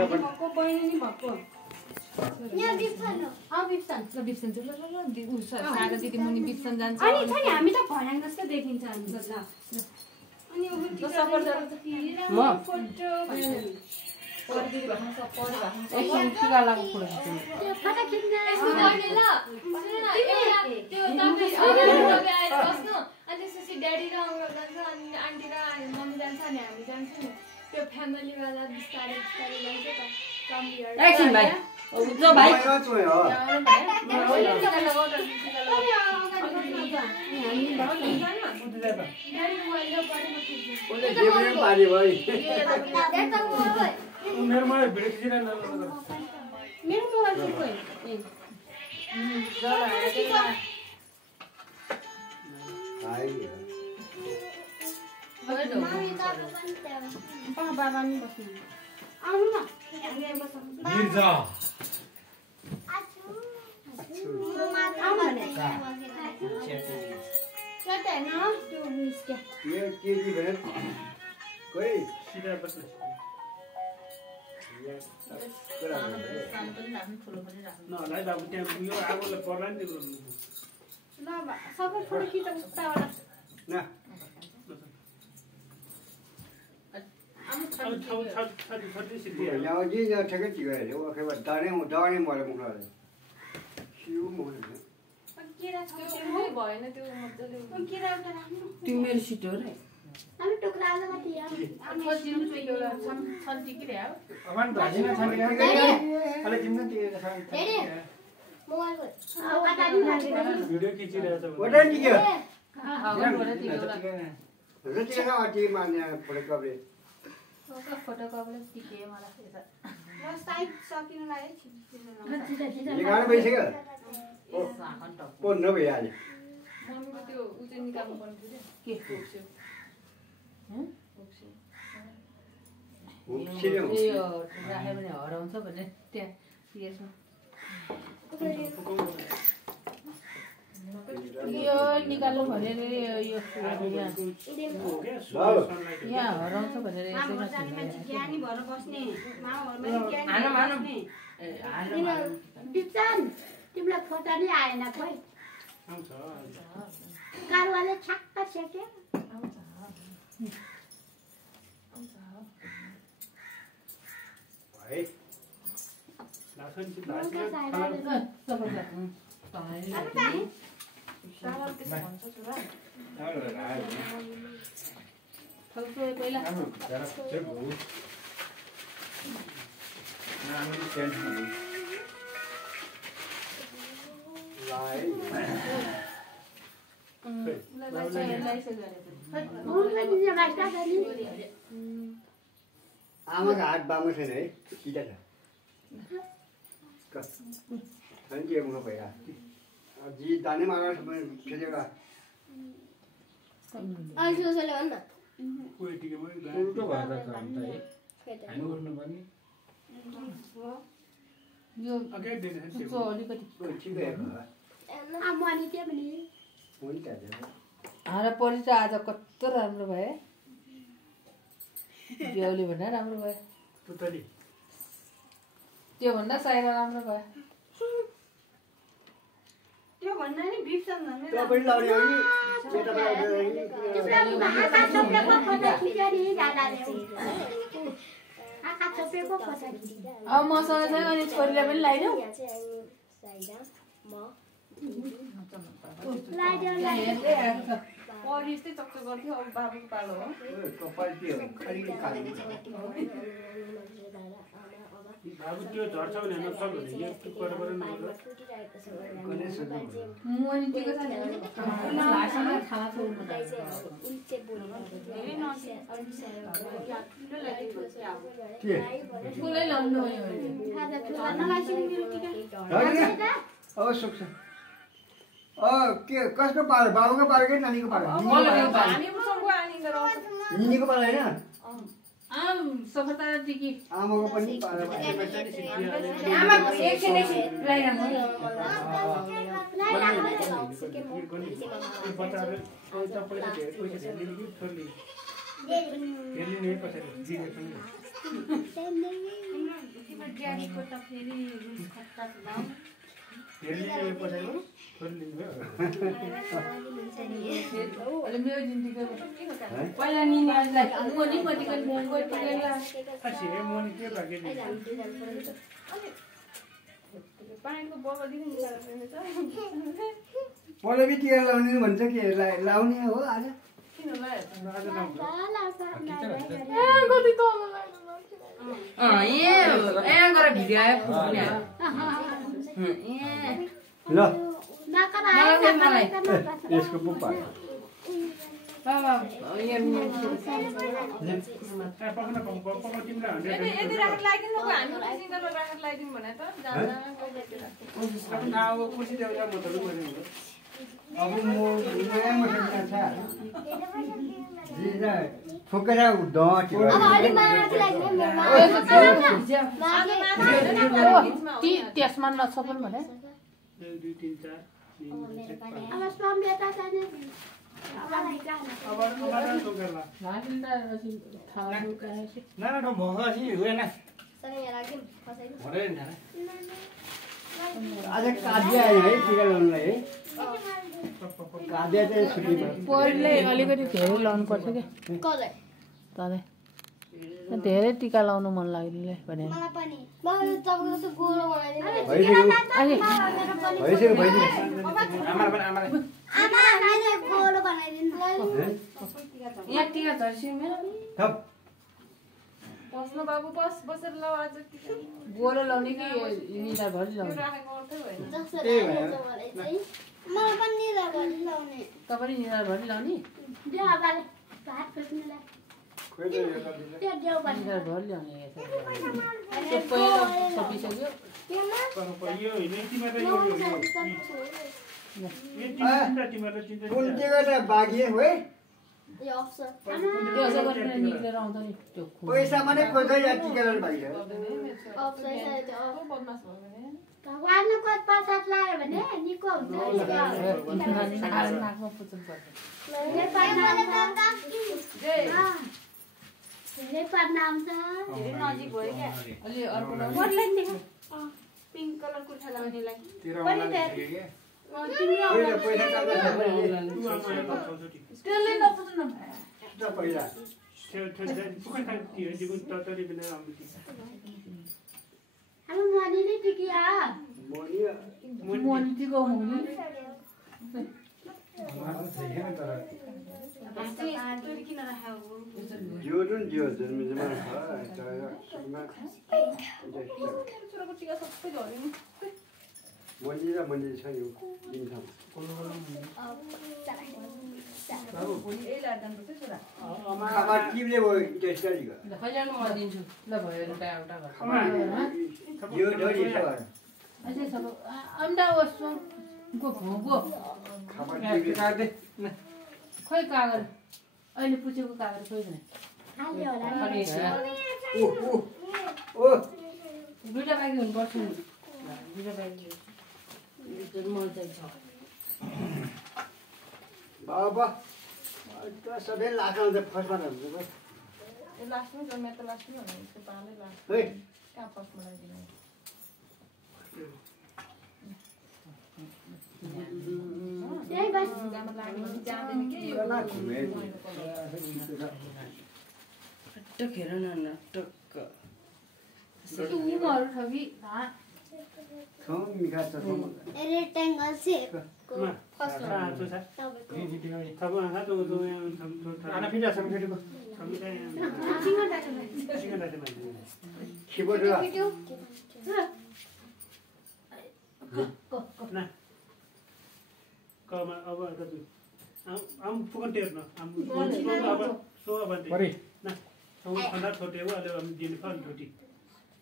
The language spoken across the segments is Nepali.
भएको बहिनी नि भएको यहाँ बिप्सन बिप्सन बिप्सन चाहिँ ल सारा दिदी मुनि बिप्सन जान्छ अनि छ नि हामी त भर्याङ जस्तो देखिन्छ हामी त ल अनि म फोटो दिदी भन्न सपोर्ट भन्न एकछिन टिका लाग फोटो खिच्नु फोटो खिच्न यसो गर्ने ल त्यो तपाईँ आएर बस्नु अनि त्यसपछि ड्याडी र अङ्कल जान्छ अनि आन्टी र मम्मी जान्छ अनि हामी जान्छौँ नि त्यो फ्यामिलीवाला बिस्तारै बिस्तारै जान्छ त एकछिन भाइ जो भाइ मेरो मोबाइल भिडियो खिचिरहनु मेरो मोबाइल चाहिँ बाबा नि बस्नु आउनु न गिर्जा सिधा बस्नु नलाई बाबु त्यहाँ यो आगोलाई पर्ला नि त्यो ल सबै फोटो खिच्छ उताबाट न भएन त्यो मजाले तिम्रो सिट हो रे हामी टुक्राले माथि खोजिनु चाहिँ एउटा छन्ती कि रे अमान भाजिना छ नि अले तिम्रो त्यो मोबाइल भिडियो खिचिरहेछ वटा नि के फोटो कपले टिके मलाई यता ल साइड सकिनु लाग्यो निकाल्नु भइसक्यो पोन नभइहाल्यो मम्मीको त्यो उ चाहिँ निकाल्नु पर्ने थियो के फोक्स्यो यो राख्यो भने हराउँछ भने त्यहाँ यसमा यो निकाल्नु भनेर यो यहाँ हराउँछ भनेर ज्ञानी भएर बस्ने माउहरुमा ज्ञानी बिचान तिमीलाई फोटो नि आएन खोइ कारुवाले छक्क छेक्यो भाइ लासन चाहिँ आमाको हात बाङ्गो छैन है सिधा छ अनि के हुनु भइरा जी दाने मारा खेलेगा अहिले सोले भन्न कोही टिकेमै उल्टो भएर काम त है हामी गर्नु पर्ने यो अगाडि दिने त्यो अलिकति ठिकै हो आमानी के भने हुन्छ हारा परि त आज कस्तो राम्रो भयो बेहुली भन्दा राम्रो भयो टोटली त्यो भन्दा साइरा राम्रो भयो त्यो भन्दा नि बिप्सन भन्ने तपाईँ लाउने हो नि केटा लाउने हो नि आका छोपेको फोटो खिचेर दादाले आका छोपेको फोटो अब मसँग चाहिँ अनि छोरीलाई पनि लगाइदेऊ परि यस्तै चक्कर गर्थ्यो अब बाबुको पालो हो कपाल के हो खाली खाली बाबु त्यो झर्छ भने नसक्यो भने यो टुक्कर गरेर नगर्नु मुनि टिको छ नि लासमा खाना छोड्नु के फुलै लाउनु हो खाजा ठुला नलाइसिनु मेरो टिका अब सक्छ के कसको पालो बाबुको पालो कि नानीको पालो हामी उसँग आनी गराउँछ निनीको पालो होइन आम सफता टिकी आमाको पनि पालो आमा एकछिन ड्याडीको त फेरि रुस खट्टा लाउँ फेरि लिने पछाडि फेरि लिनुभयो अहिले मेरो जिन्दगीको पहिला निनीहरूलाई मोनी मोनीको मनी के लाग्यो नि पानीको बगरदेखि निकालेर छ पलेबी टिका लाउने भन्छ के लाउने हो आज किन लायो कति त यहाँ गएर भिडियो आयो ल मलाई यसको पो पायो पक्का तिमीलाई यदि राखेर लगाइदिनु हामी सिङ्गलमा राखेर लगाइदिनु भने त जाँदा अब खुसी देउला म त रुमले अब म नयाँ मसँग छ जिजा फुकेर दट अब अलि माथि लाग्ने त्यसमा नछपन् भने 1 2 3 4 अब सम्झेता छैन अब नराम्रो टोकेला नराम्रो भोगासी होइन भरे नि आज काव्य आयो है टिका लाउनुलाई है काव्य चाहिँ छुट्टीमा पोहोरले अलिकति धेरै लाउनु पर्छ कि तँलाई धेरै टिका लाउनु मन लाग्यो भने यहाँ टिका झर्सी मेरो बस्नु बाबु बसेर ल आज गोलो लाउने कि निला भरि लाउने राखेको अर्थै भएन तपाईँ निला भरि लाउने निला भरि ल्याउने पहिलो सकिसक्यो यो होइन तिमीलाई कुन टिका त बाँकी है त्यो असो गरेर निक्लेर आउँदा नि त्यो पैसा मात्रै खोज्दै या टिका लाउनु बाँकी छ बदमास भयो भने भगवान्ले कति प्रसाद लायो भने निको हुन्छ नाकमा पुच्छनु पर्छ धेरै पार्न आउँछ धेरै नजिक भयो क्या अलि अर्को पिङ्क कलर कुर्ता लगाउनेलाई त्यसले नपुच्नु पहिला अब मनी नै टिकिया मन्टीको हुनु मन्दिर र मन्दिर छ नि टिप्ले भयो टेस्टरीको कहिलेसम्म म दिन्छु ल भयो एउटा एउटा यो ढोडी छ अझै सब अन्डा वस्तु गो भोगो काट्दै खोइ कागज अहिले पुछेको कागज खोइ भने हाल्यो होला दुईटा बाँकी हुनुपर्छ नि दुईटा बाँकी मल चाहिँ छ बाबा सबै लाग्छ फर्स्टमा हुन्छ लास्टमा जम्मै त लास्टमा भने यसको पालै लास्ट है कहाँ फर्स्टमा लगाइदिनु त्यही बस गामा लाग्यो भने जाँदैन के यो टक हेर न टक्क उमहरू छ कि मिठा छ rectangle shape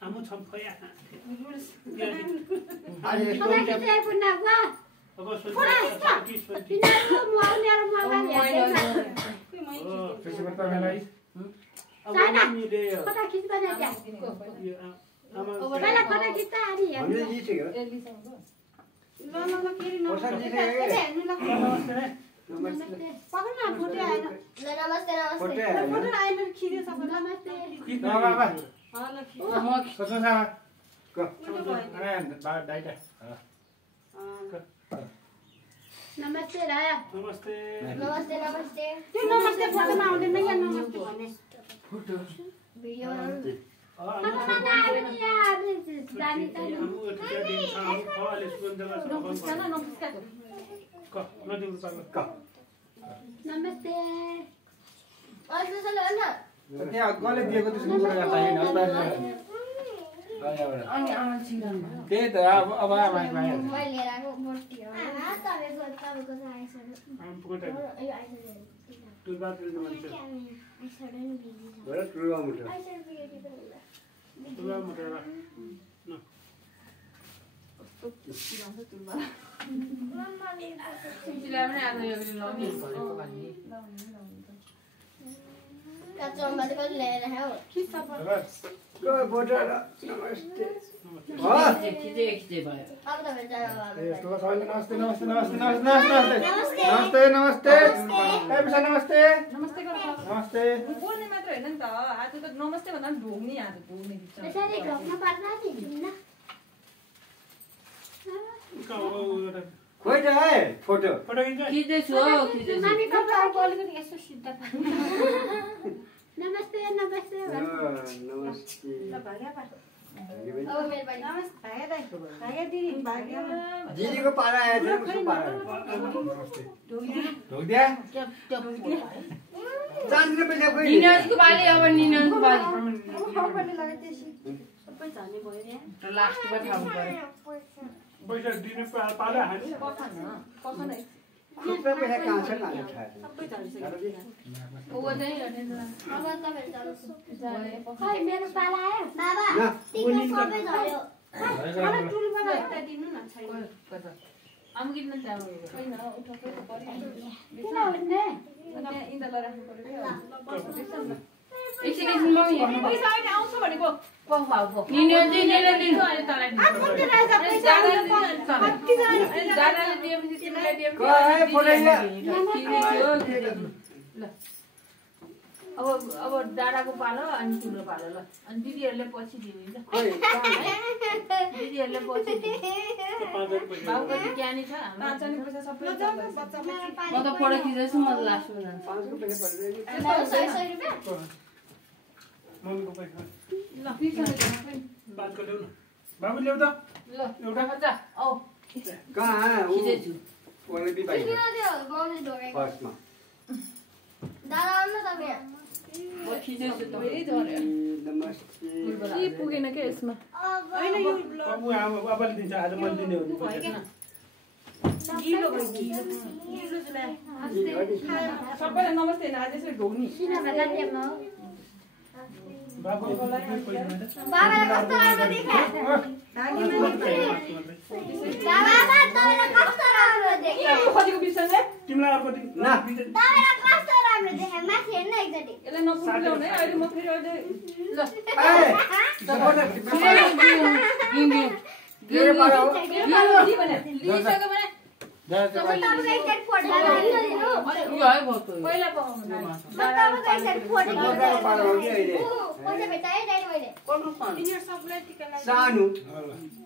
Amo sampai ya. नमस्ते राया नमस्ते नमस्ते नमस्ते त्यो नमस्ते फोटोमा आउँदैन या नमस्ते भने फोटो भिडियो नमस्ते त्यहाँ गले दिएको त्यसको कुरा गर्दा हैन अनि आमा छिरान त्यही त अब मैले लिएर आएको बोटी हो तपाईको सिसिलाई पनि आज यो लाउने भनेको भन्ने कच्चा माछा पनि लिएर आयो बोटर नमस्ते खिचे भयो अब तपाईँ जानु नमस्ते नमस्ते नमस्ते नमस्ते नमस्ते नमस्ते नमस्ते नमस्ते नमस्ते बोल्ने मात्र हैन नि त आज त नमस्ते भन्दा पनि ढोग्ने आज ढोग्ने दिन्छ यसरी घोक्न पर्छ नि किन खोइ त है फोटो खिचेछु मामी कपडा बोलेको नि यसो सिधा नमस्ते नमस्ते नमस्ते अब मेरो भाइ दिदीको पारा आएछ उसको पारा ढोग्दिया चाँदीको पैसा खोइ निनाजको बाली अब निनाजको बाली सबै झर्ने भयो नि लास्टमा थाहा पर्यो पैसा दिनु पाला हामी खुट्टा पैसा कहाँ छ कहाँ छ सबै झर्छ ऊ चाहिँ अब तपाईँ जानु खै मेरो पाला आयो बाबा तिम्रो सबै झर्यो मलाई टुलबाट एउटा दिनु न छैन आम किन्न चाहनु छैन उठाउकै त पर्यो किन हुने त्यहाँ इन्दालाई राख्नु पर्यो एकछिन मम्मी पैसा अहिले आउँछ भनेको निनाजले अनि तलाई दादाले दिएपछि तिमीलाई दिएपछि अब डाँडाको पालो अनि तिम्रो पालो ल अनि दिदीहरूले पछि दिने ल दिदीहरूले पछि बाबु कति ज्ञानी छ पाँचजना पैसा सबै म त फोटो खिचेछु म लास्ट बनाउँछु 100 रुपैयाँ मम्मीको पैसा ल पिछाले बातको ल्याउ न बाबु ल्याउ त ल एउटा खर्च औ कहाँ खिचेछु ओले बि बाइ किन त्यो मम्मी ढोगेको फर्स्टमा दादा आउनु तपाईँ म खिचेछु त नमस्ते के पुगेन के यसमा हैन यो बाबु आबाले दिन्छ आज मैले दिने हो नि पैसा गिलो भयो गिलो सबैलाई नमस्ते होइन आज यसरी ढोग्ने किन भएन बाबुको लागि पैसा छैन बाबाले कस्तो राम्रो देखा बाबा तपाईलाई कस्तो राम्रो देखा खोजेको बिर्सने तिमीलाई अर्को दिन तपाईलाई कस्तो राम्रो देखा माथि हेर्न एकचोटि यसलाई नपुग्ने अहिले म फेरि अहिले ल गेरे पारा हो के भने लिइसक्यो भने तपाईको एकचोटि फोटो हालिदिनु यो है बहुत पहिला पाउनु तपाईको एकचोटि फोटो गेरे पारा हो कि अहिले पैसा भेटाए डाइरेक्ट मैले यिनीहरू सबलाई टिका लाग्छ सानो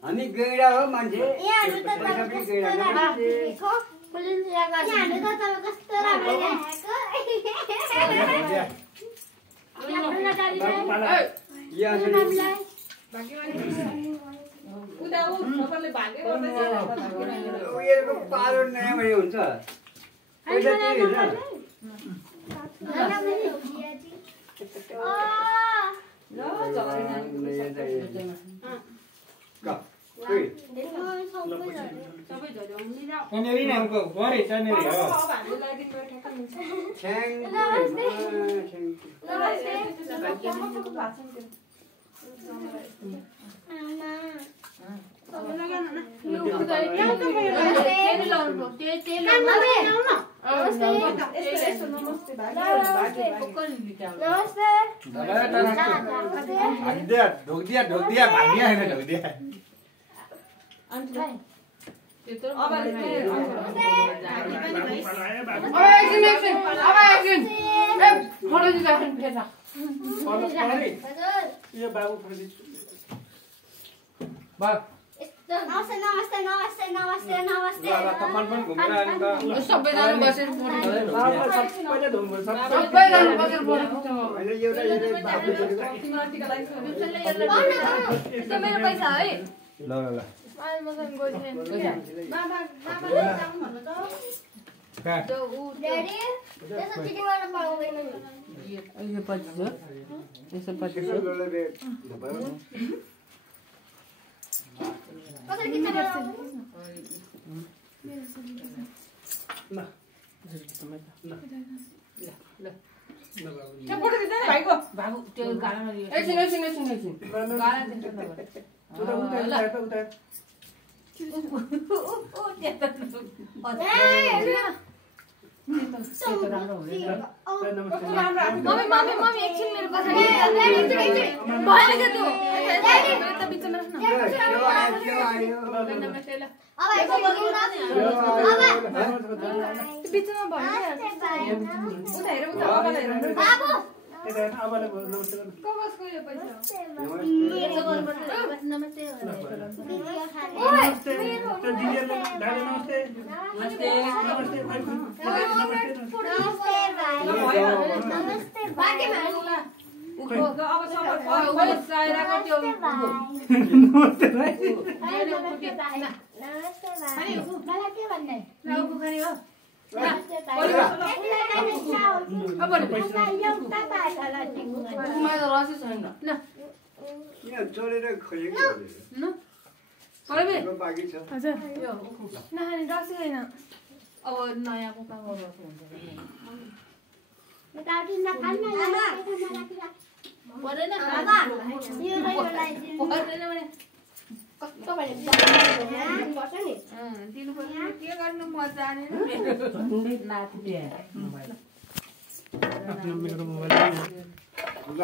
हामी गैडा हो मान्छे यहाँहरु त तपाईको कस्तो राम्रो देखो पुलिस जग्गा यहाँहरु त तपाईको कस्तो राम्रो उदा उ सबैले भागे गर्दै उयोको पालो नयाँ भने हुन्छ पैसा के होइन सबै झर्यो लिदा त्यहाँनिर नि हमको गरे त्यहाँनिर हो अब हामीले लगाइदिनु ठ्याक्क मिल्छ ढोक्दिया ढोक्दिया भाग्या होइन ढोक्दिया यो बाबु बा नमस्ते नमस्ते नमस्ते नमस्ते नमस्ते ल तपाईँ पनि घुमेर आयो त सबैजना बसेर फोटो सबैले धुम्नु सबैजना बसेर फोटो खिच्नु होइन एउटा भाग्नु पऱ्यो मेरो पैसा है ल ल ल आज मसँग गइरहेन काट ड्याडी त्यसो चिटिङ गर्न पाउँदैन नि यसो 25 हो यसो 25 हो कसरी किन ल त्यो फोटो खिच्दैन भाइको बाबु त्यो गाडामा यो एकछिन एकछिन एकछिन एकछिन गाडा दिन्छ त उता उता उता उता राम्रो हुँदैन मम्मी मम्मी मम्मी एकछिन मेरो पछाडि भएन के त्यो त बिचमा राख्न नमस्ते ल अब बिचमा भएन उता हेर उता हेर बाबु अबले नमस्ते गर्नु कसको यो पैसा नमस्ते नमस्ते त्यो दिदीहरुले दाइ नमस्ते नमस्ते नमस्ते भाइ नमस्ते नमस्ते बाके अब सबै साइराको त्यो नमस्ते भाइ नमस्ते भाइ मलाई के भन्ने राउको खाने हो कुमा त रसै छैन यहाँ चढेर खोलेको अरे बाँकी छ हजुर नखाने रक्सी होइन अब नयाँ कुका गर्नु हुन्छ पर्दैन कस्तो भने पर्छ नि दिनु पर्यो के गर्नु म जानेन नाति आफ्नो मेरो मोबाइल ल